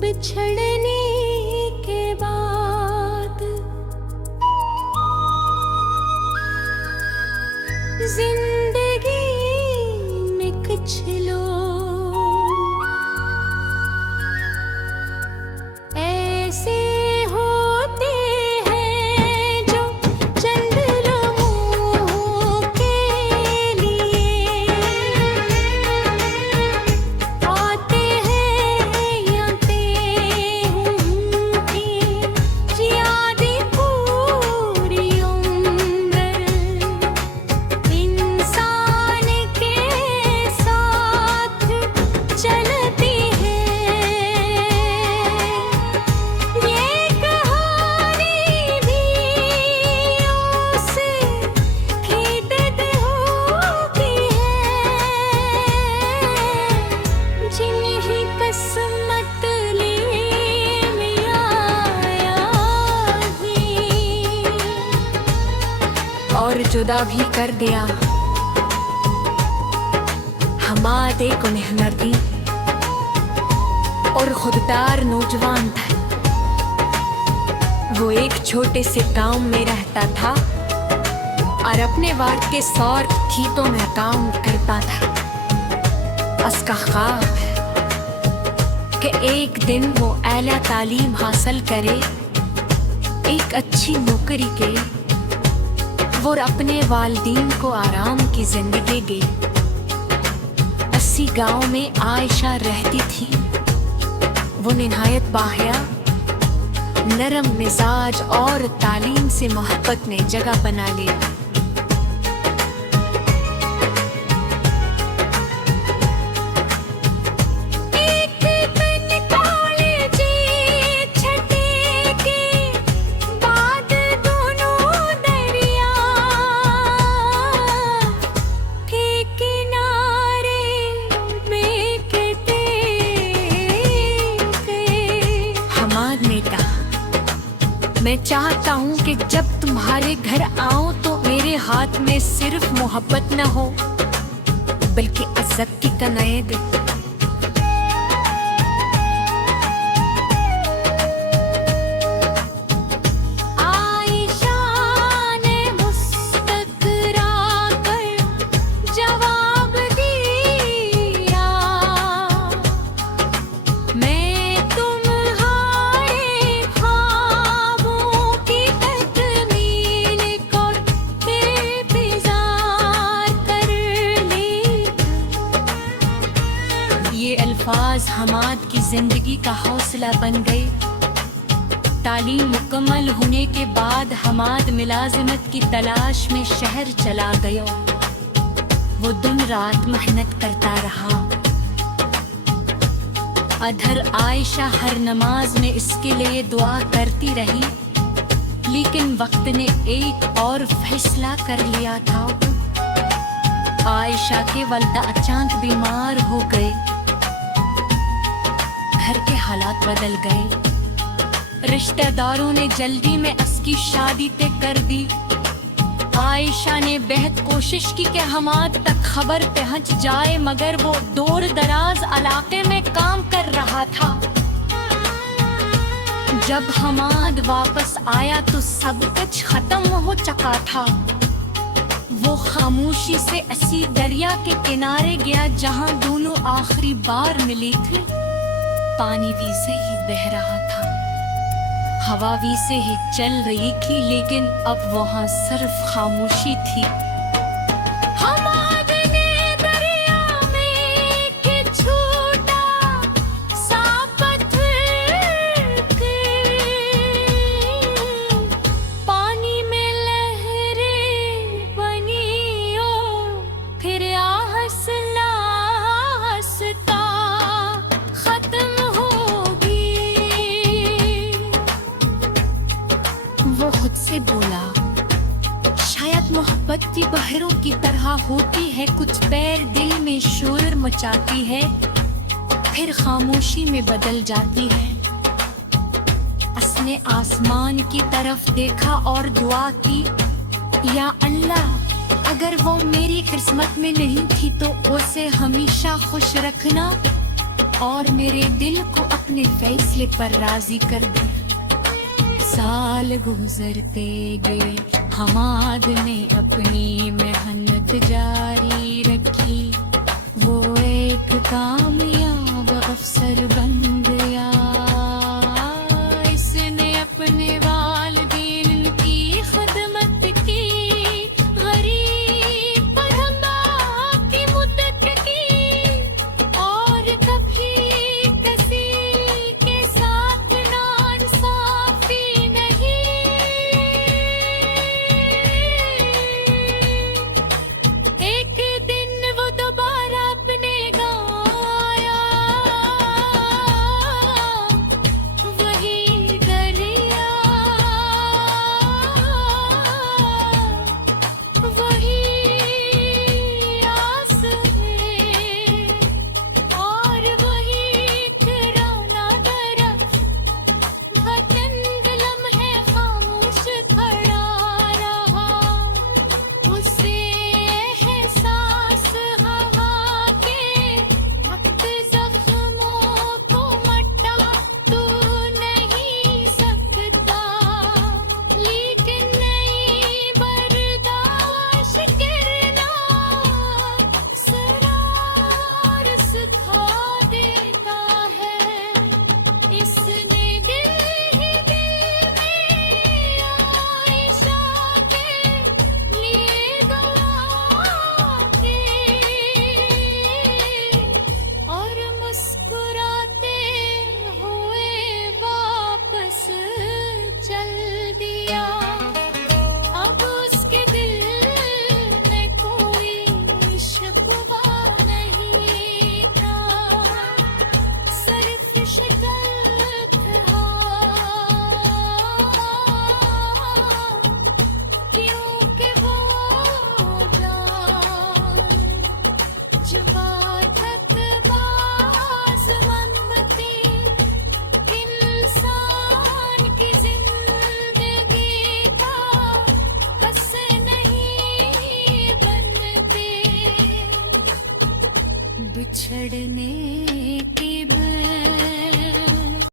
बिछड़ने के बाद जिंदगी में कुछ लोग ऐसे होते हैं जो चंद लम्हों के लिए आते हैं या उनकी यादें पूरी उम्र इंसान के साथ चलती है। ये कहानी भी उसे खींचते होती है जिन्हीं किस्मत लिए में आया ही और जुदा भी कर दिया। हमारे को मेहनती और खुददार नौजवान था। वो एक छोटे से गांव में रहता था और अपने वार्ड के 100 खेतों में काम करता था। उसका ख्वाब है कि एक दिन वो आला तालीम हासिल करे, एक अच्छी नौकरी के और अपने वालिदैन को आराम की जिंदगी दे। इसी गांव में आयशा रहती थी। वो निहायत बाहया, नरम मिजाज और तालीम से मोहब्बत ने जगह बना लिया। एक दिन कॉलेज छठे के बाद दोनों दरिया के किनारे में कहते गए। हमाद ने कहा, मैं चाहता हूँ कि जब तुम्हारे घर आऊं तो मेरे हाथ में सिर्फ मोहब्बत न हो बल्कि इज्जत की कनायद। आयशा ने मुस्कुरा कर जवाब दिया, मैं तुम्हारे ख्वाबों की तकमील को इंतजार कर ली। ये अल्फाज हमाद की जिंदगी का हौसला बन गए। तालीम मुकम्मल होने के बाद हमाद मुलाजिमत की तलाश में शहर चला गया। वो दिन रात मेहनत करता रहा। अधर आयशा हर नमाज में इसके लिए दुआ करती रही, लेकिन वक्त ने एक और फैसला कर लिया था। आयशा के वालिदा अचानक बीमार हो गए। घर के हालात बदल गए। रिश्तेदारों ने जल्दी में उसकी शादी तय कर दी। आयशा ने बेहद कोशिश की कि हमाद तक खबर पहुंच जाए, मगर वो दूर दराज इलाके में काम कर रहा था। जब हमाद वापस आया तो सब कुछ खत्म हो चुका था। वो खामोशी से इसी दरिया के किनारे गया जहां दोनों आखिरी बार मिली थी। पानी भी से ही बह रहा था, हवा भी से ही चल रही थी, लेकिन अब वहां सिर्फ खामोशी थी। हमाद ने दरिया में एक छोटा सा पत्थर के पानी में लहरें बनी और फिर हंसना हंसता खत्म होगी। वो खुद से बोला, शायद मोहब्बत की बहरों की तरह होती है, कुछ पैर दिल में शोर मचाती है, फिर खामोशी में बदल जाती है। उसने आसमान की तरफ देखा और दुआ की, या अल्लाह, अगर वो मेरी किस्मत में नहीं थी तो उसे हमेशा खुश रखना और मेरे दिल को अपने फैसले पर राजी कर दे। साल गुजरते गए, हमाद ने अपनी मेहनत जारी रखी। वो एक कामयाब अफसर बन गया। इसने अपने वालिदैन की खिदमत की, गरीब पढ़ा की मदद की, और कभी किसी के साथ नाइंसाफी नहीं। एक दिन वो दोबारा अपने गाँव आया, वही दरिया, वही आसरे, और वही ठिकाना दरख्त। वतन लम्हे खामोश खड़ा रहा, उसे एहसास हवा के वक्त जख्मों को मटा तो नहीं सकता, लेकिन नई बर्दाश्त करना सरार सिखा देता है। इसने दिल ही दिल में आयशा के लिए दुआ की, और मुस्कुराते हुए वापस चल दिया। अब उसके दिल में कोई शिकवा नहीं था, सिर्फ शिकत था। क्योंकि वो जान जो बाधक बाज मनमती इंसान की जिंदगी का बस नहीं बनते। बिछड़ने